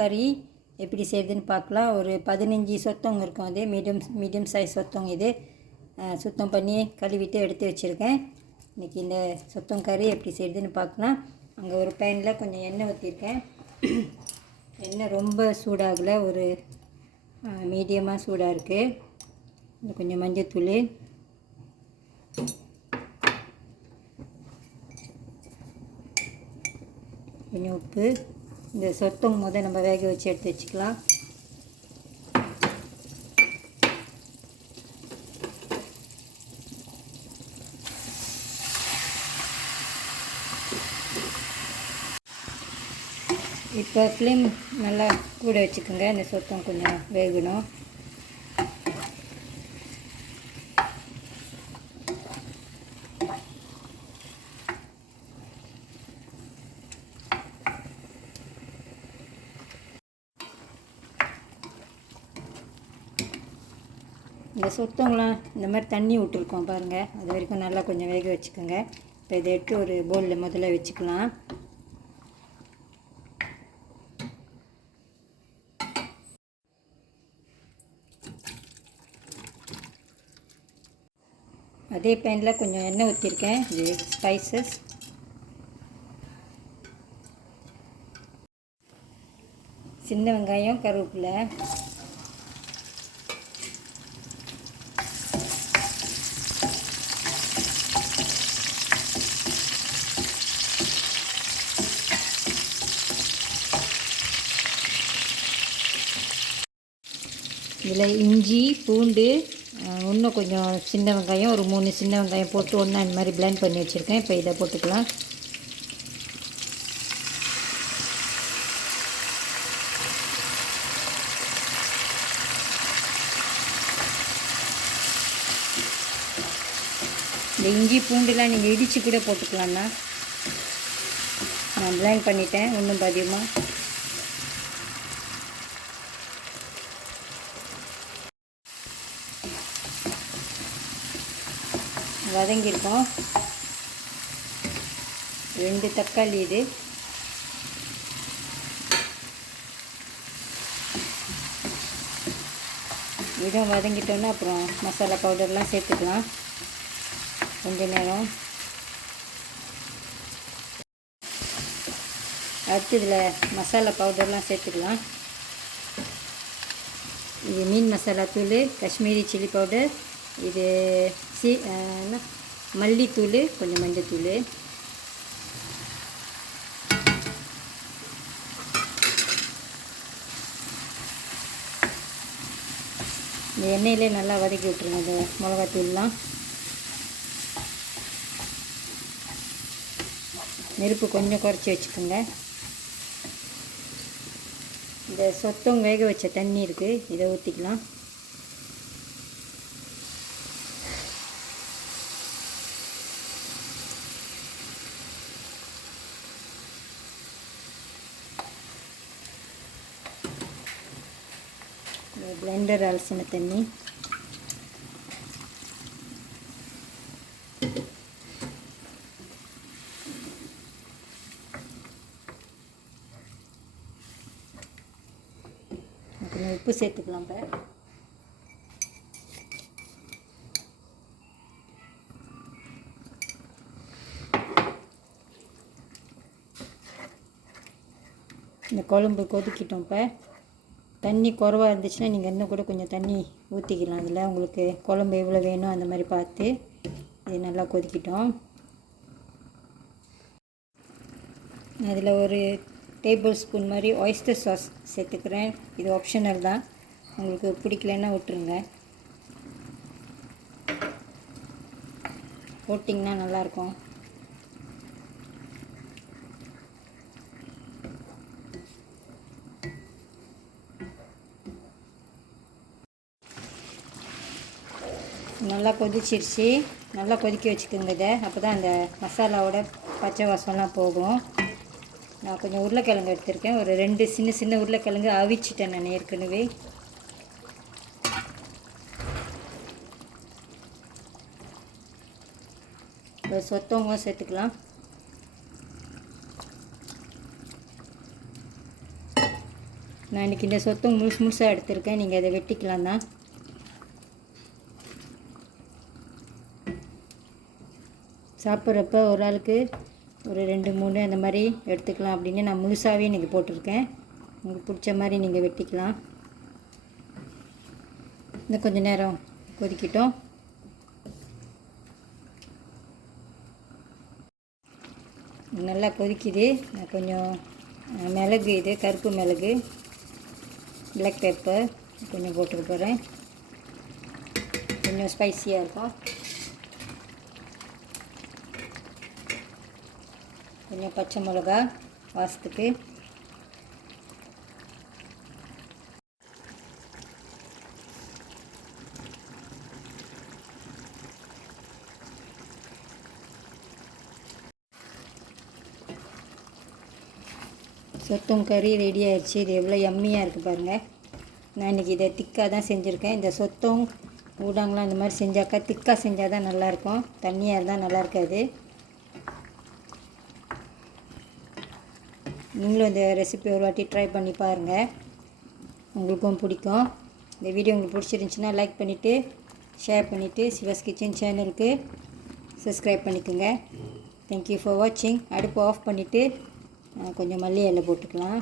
கறி எப்படி செய்யுதுன்னு பார்க்கலாம். ஒரு 15 சொத்தவங்க இருக்கும். அது மீடியம் சைஸ் சொத்தவங்க. இது சுத்தம் பண்ணி கழுவிட்டு எடுத்து வச்சுருக்கேன். இன்றைக்கி இந்த சொத்தம் கறி எப்படி செய்யுதுன்னு பார்க்கலாம். அங்கே ஒரு பேனில் கொஞ்சம் எண்ணெய் ஊற்றிருக்கேன். எண்ணெய் ரொம்ப சூடாகலை, ஒரு மீடியமாக சூடாக இருக்குது. கொஞ்சம் மஞ்சத்தூள், கொஞ்சம் உப்பு. இந்த சொத்தம் நம்ம வேக வச்சு எடுத்து வச்சுக்கலாம். இப்போ ஃப்ளேம் நல்லா கூட வச்சுக்கோங்க. இந்த சொத்தம் கொஞ்சம் வேகணும். இந்த சொத்தங்களாம் இந்த மாதிரி தண்ணி விட்டுருக்கோம் பாருங்கள். அது வரைக்கும் நல்லா கொஞ்சம் வேக வச்சுக்கோங்க. இப்போ இதை எடுத்து ஒரு பவுலில் முதல்ல வச்சுக்கலாம். அதே பேனில் கொஞ்சம் எண்ணெய் ஊற்றிருக்கேன். இது ஸ்பைசஸ், சின்ன வெங்காயம், கருவேப்பிலை, இதில் இஞ்சி, பூண்டு, இன்னும் கொஞ்சம் சின்ன வெங்காயம், ஒரு 3 சின்ன வெங்காயம் போட்டு ஒன்றா இந்த மாதிரி பிளெண்ட் பண்ணி வச்சுருக்கேன். இப்போ இதை போட்டுக்கலாம். இந்த இஞ்சி பூண்டுலாம் நீங்கள் இடித்து கூட போட்டுக்கலாம்ண்ணா. நான் பிளெண்ட் பண்ணிட்டேன் இன்னும் பாதியமாக. வதங்கியிருக்கோம். 2 தக்காளி, இது இதுவும் வதங்கிட்டோன்னா அப்புறம் மசாலா பவுடர்லாம் சேர்த்துக்கலாம். கொஞ்ச நேரம் அடுத்து இதில் மசாலா பவுடர்லாம் சேர்த்துக்கலாம். இது மீன் மசாலா தூள், காஷ்மீரி சில்லி பவுடர், இது மல்லித்தூள், கொஞ்சம் மஞ்சத்தூள். இந்த எண்ணெயிலே நல்லா வதக்கி விட்டுருங்க இந்த மிளகாத்தூள்லாம். நெருப்பு கொஞ்சம் குறைச்சி வச்சுக்கோங்க. இந்த சொத்தம் வேக வச்ச தண்ணி இருக்குது, இதை ஊற்றிக்கலாம். பிளெண்டர் அலசின தண்ணி, கொஞ்சம் உப்பு சேர்த்துக்கலாம். இப்போ இந்த குழம்பு கொதிக்கிட்டோம். இப்போ தண்ணி குறவாக இருந்துச்சுன்னா நீங்கள் இன்னும் கூட கொஞ்சம் தண்ணி ஊற்றிக்கலாம். அதில் உங்களுக்கு குழம்பு எவ்வளோ வேணும் அந்த மாதிரி பார்த்து. இது நல்லா கொதிக்கிட்டோம். அதில் ஒரு டேபிள் ஸ்பூன் மாதிரி ஒய்ஸ்டர் சாஸ் சேர்த்துக்கிறேன். இது ஆப்ஷனல் தான், உங்களுக்கு பிடிக்கலன்னா விட்டுருங்க. போட்டிங்கன்னா நல்லாயிருக்கும். நல்லா கொதிச்சிருச்சு. நல்லா கொதிக்க வச்சுக்கோங்க இதை. அப்போ தான் அந்த மசாலாவோட பச்சை வாசம்லாம் போகும். நான் கொஞ்சம் உருளைக்கிழங்கு எடுத்திருக்கேன். ஒரு 2 சின்ன சின்ன உருளைக்கிழங்கு அவிச்சிட்டேன் நான் ஏற்கனவே. ஒரு சொத்தவங்க சேர்த்துக்கலாம். நான் இன்றைக்கி இந்த சொத்தம் முழுசாக எடுத்திருக்கேன். நீங்கள் அதை வெட்டிக்கலாம் தான். சாப்பிட்றப்ப ஒரு ஆளுக்கு ஒரு 2-3 அந்த மாதிரி எடுத்துக்கலாம் அப்படின்னு நான் முழுசாகவே இன்றைக்கி போட்டிருக்கேன். உங்களுக்கு பிடிச்ச மாதிரி நீங்கள் வெட்டிக்கலாம். இன்னும் கொஞ்சம் நேரம் கொதிக்கிட்டோம். நல்லா கொதிக்குது. நான் கொஞ்சம் மிளகு, இது கருப்பு மிளகு, பிளாக் பெப்பர் கொஞ்சம் போட்டுக்க போகிறேன். கொஞ்சம் ஸ்பைஸியாக இருக்கும். கொஞ்சம் பச்சை மிளகா வாசத்துக்கு. சொத்தம் கறி ரெடி ஆயிடுச்சு. இது எவ்வளோ யம்மியாக இருக்குது பாருங்கள். நான் இன்றைக்கி இதை திக்காக தான் செஞ்சுருக்கேன். இந்த சொத்தம் ஊடாங்கலாம் இந்த மாதிரி செஞ்சாக்கா திக்காக செஞ்சால் தான் நல்லாயிருக்கும். தண்ணியாக இருந்தால் நல்லா இருக்காது. நீங்களும் இந்த ரெசிபி ஒரு வாட்டி ட்ரை பண்ணி பாருங்கள், உங்களுக்கும் பிடிக்கும். இந்த வீடியோ உங்களுக்கு பிடிச்சிருந்துச்சின்னா லைக் பண்ணிவிட்டு ஷேர் பண்ணிவிட்டு சிவாஸ் கிச்சன் சேனலுக்கு சப்ஸ்கிரைப் பண்ணிக்கோங்க. தேங்க்யூ ஃபார் வாட்சிங். அடுப்பு ஆஃப் பண்ணிவிட்டு கொஞ்சம் மல்லி இலை போட்டுக்கலாம்.